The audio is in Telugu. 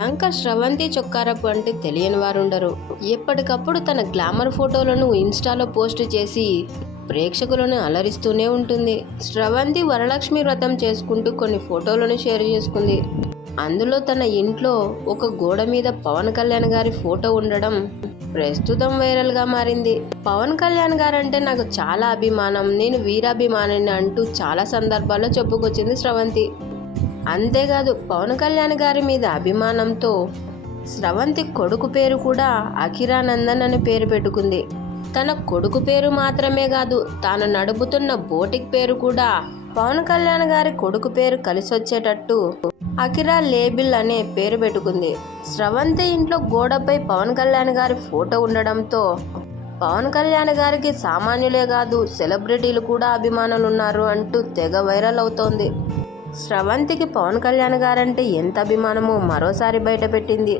యాంకర్ స్రవంతి చొక్కారపు అంటే తెలియని వారుండరు. ఎప్పటికప్పుడు తన గ్లామర్ ఫోటోలను ఇన్స్టాలో పోస్ట్ చేసి ప్రేక్షకులను అలరిస్తూనే ఉంటుంది. స్రవంతి వరలక్ష్మి వ్రతం చేసుకుంటూ కొన్ని ఫోటోలను షేర్ చేసుకుంది. అందులో తన ఇంట్లో ఒక గోడ మీద పవన్ కళ్యాణ్ గారి ఫోటో ఉండడం ప్రస్తుతం వైరల్గా మారింది. పవన్ కళ్యాణ్ గారంటే నాకు చాలా అభిమానం, నేను వీరాభిమానిని అంటూ చాలా సందర్భాల్లో చెప్పుకొచ్చింది స్రవంతి. అంతేకాదు పవన్ కళ్యాణ్ గారి మీద అభిమానంతో స్రవంతి కొడుకు పేరు కూడా అఖిరానందన్ అని పేరు పెట్టుకుంది. తన కొడుకు పేరు మాత్రమే కాదు, తాను నడుపుతున్న బోటిక్ పేరు కూడా పవన్ కళ్యాణ్ గారి కొడుకు పేరు కలిసొచ్చేటట్టు అఖిరా లేబిల్ అనే పేరు పెట్టుకుంది. స్రవంతి ఇంట్లో గోడపై పవన్ కళ్యాణ్ గారి ఫోటో ఉండడంతో పవన్ కళ్యాణ్ గారికి సామాన్యులే కాదు సెలబ్రిటీలు కూడా అభిమానులు ఉన్నారు అంటూ తెగ వైరల్ అవుతోంది. స్రవంతికి పవన్ కళ్యాణ్ గారంటే ఎంత అభిమానమో మరోసారి బయటపెట్టింది.